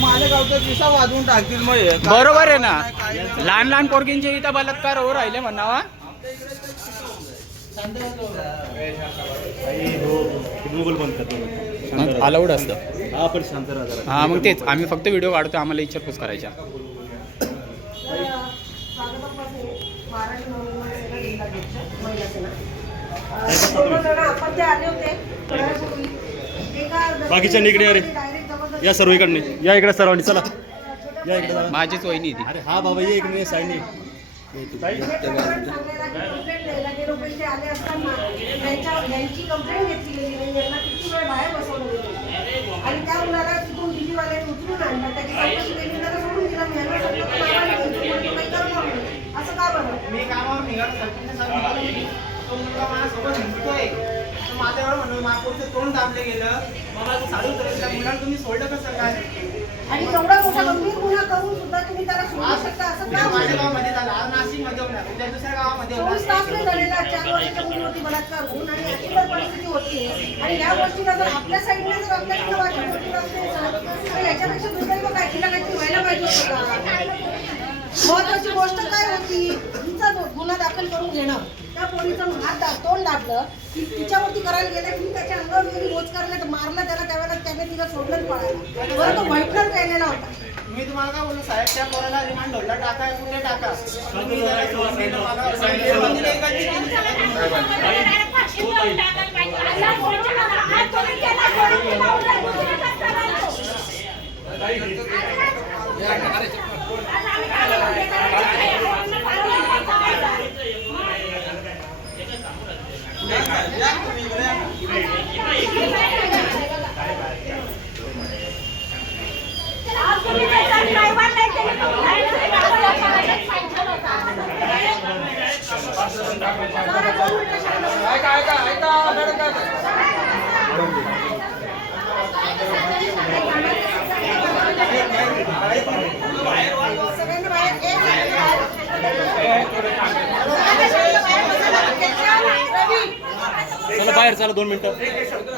Visa वाजवून टाकतील मग हे. काय बरोबर आहे ना. काय- काय नाही. लहान लहान पोरगींचे इथं बलात्कार हो राहिले म्हणावा. गुगल बंद करतो अलाउड असतं. हा पण शांत राहा जरा. हा मग तेच. आम्ही फक्त व्हिडिओ काढतो आम्हाला विचारपूस करायच्या. बाकीच्या निकडे अरे. या सर्व इकडने या इकडे सर्वांनी चला. या इकडे जरा. माझीच वहिनी ती. अरे हा बाबा ये इकडे साईडने मी कामावर निघालो सरपंच साहेब तो मुलगा माझ्यासोबत हिंडतोय. माझ्यावर म्हणून महापौरचं तोंड दाबले गेलं. मला त्या मुलाला तुम्ही सोडलं कसं काय? आणि एवढा मोठा गंभीर गुन्हा करून सुद्धा तुम्ही त्याला सोडू शकता असं का माझ्या? गावामध्ये झाला. आज नाशिकमध्ये होणार. उद्या दुसऱ्या गावामध्ये चोवीस तास झालेला चार वर्षाच्या मुलीवरती बलात्कार होऊन आणि अशी जर परिस्थिती होती. आणि या गोष्टीला जर आपल्या साईडने जर आपल्याकडे होती तर याच्यापेक्षा दुर्दैव काय तिला काहीतरी व्हायला पाहिजे होतं का? महत्वाची गोष्ट काय होती? गु- गुन्हा दाखल करून घेणं. त्या पोलीचं हात दा- तोंड दाबलं ती तिच्यावरती करायला गेलं की त्याच्या अंगावर गेली बोच करण्यात मारलं त्याला त्यावेळेला त्याने तिला सोडलंच पळायला बरं तो व्हाईटनर केलेला होता मी तुम्हाला काय बोललो साहेब त्या पोराला रिमांड ढोलला टाका कुठे टाका तुम्ही जरा सोडून मला. चला बाहेर चला दोन मिनिटं.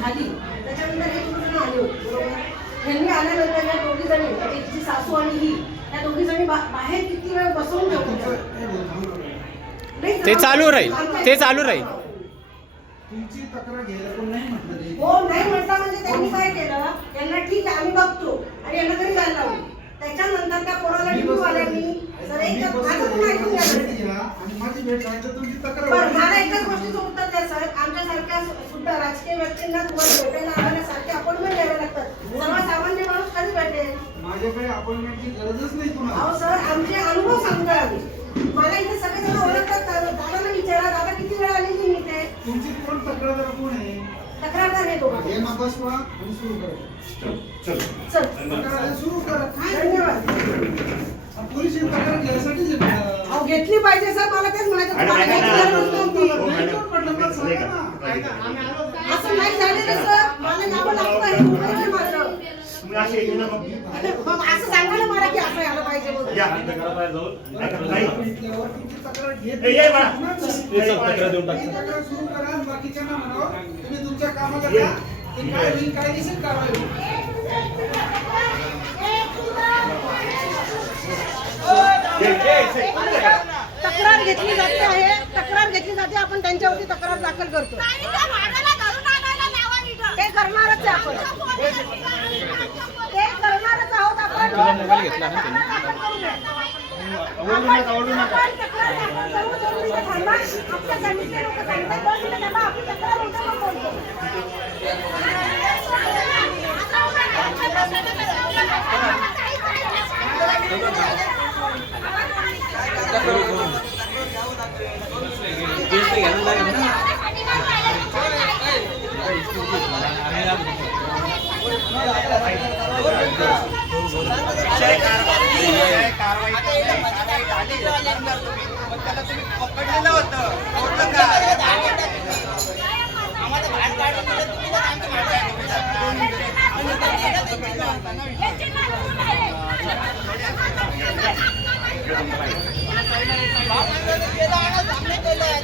झाली. त्याच्यानंतर हे आले होते बरोबर? त्यांनी आल्यानंतर या दोघी जणी त्याची सासू आणि ही या दोघी जणी बाहेर किती वेळ बसवून ठेवतो ते चालू राहील. ते चालू राहील. तुमची तक्रार घ्यायला कोण नाही म्हटलं ते? हो नाही म्हटलं म्हणजे त्यांनी काय केलं? यांना ठीक आहे आम्ही बघतो. आणि यांना घरी जायला लावलं त्याच्यानंतर त्या पोराला डिब्रूवाल्यांनी सर एक माझं पण ऐकून घ्या. आणि माझी भेट तुमची तक्रार मला एकच गोष्टीचं उत्तर द्या सर आमच्यासारख्या सु- सुद्धा व्यक्तींना तुम्हाला भेटायला आम्हाला अपॉइंटमेंट लागतात. सर्वसामान्य माणूस कधी भेटेल? माझ्याकडे अपॉइंटमेंटची गरजच नाही तुम्हाला. अहो सर आमचे अनुभव सांगतोय आम्ही. मला इथे सगळेजण ओळखतात? दादाला विचारा दादा किती वेळा आली मी इथे? तुमची कोण तक्रार कोण आहे? तक्रारदार दोघं हे मग बसवा आणि सुरू करा. चल तक्रार सुरू करा. काय धन्यवाद. पोलीस ही तक्रार घ्यायसाठीच आहे ना. अहो घेतली पाहिजे सर मला तेच म्हणायचं तुम्हाला घ्यायची गरज नव्हती ना. होतो. असं नाही झालेलं सर मला लागतं हे तुम्ही असे येऊ नका. आणि मग असं सांगा ना मला की असं यायला पाहिजे म्हणून. या इथं करा बाहेर जाऊन ऐका, नाही. भेटल्यावर तुमची तक्रार घेत ए, ये बाळा. नाही. हे चल, तक्रार देऊन टाक. ही तक्रार सुरू करा आणि बाकीच्यांना म्हणावं तुम्ही तुमच्या कामाला द्या ते काय होईल काय दिसेल कारवाई होईल. तक्रार घेतली जाते आहे तक्रार घेतली जाते आपण त्यांच्यावरती तक्रार दाखल करतो ते करणारच आहे आपण ते करणारच आहोत आपण मोबाईल घेतला. आपण तक्रार दाखल करू, थांबा. आपल्या लोकं सांगतात, दोन मिनिटं थांबा, आपली तक्रार होते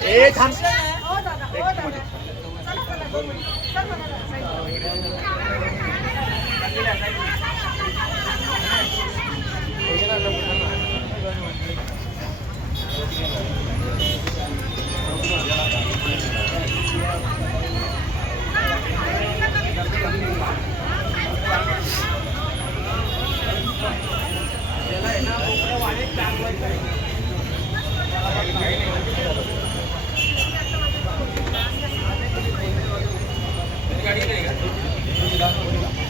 ए थांब हो Gracias.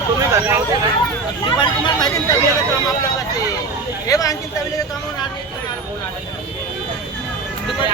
तुम्ही घरी नव्हते ना? ती पण तुम्हाला माहिती ना तबेल्याचं काम आपलं कसं आहे. हे पण आणखी तबेल्याचं काम होणार नाही, तुम्हाला फोन आला. ती पण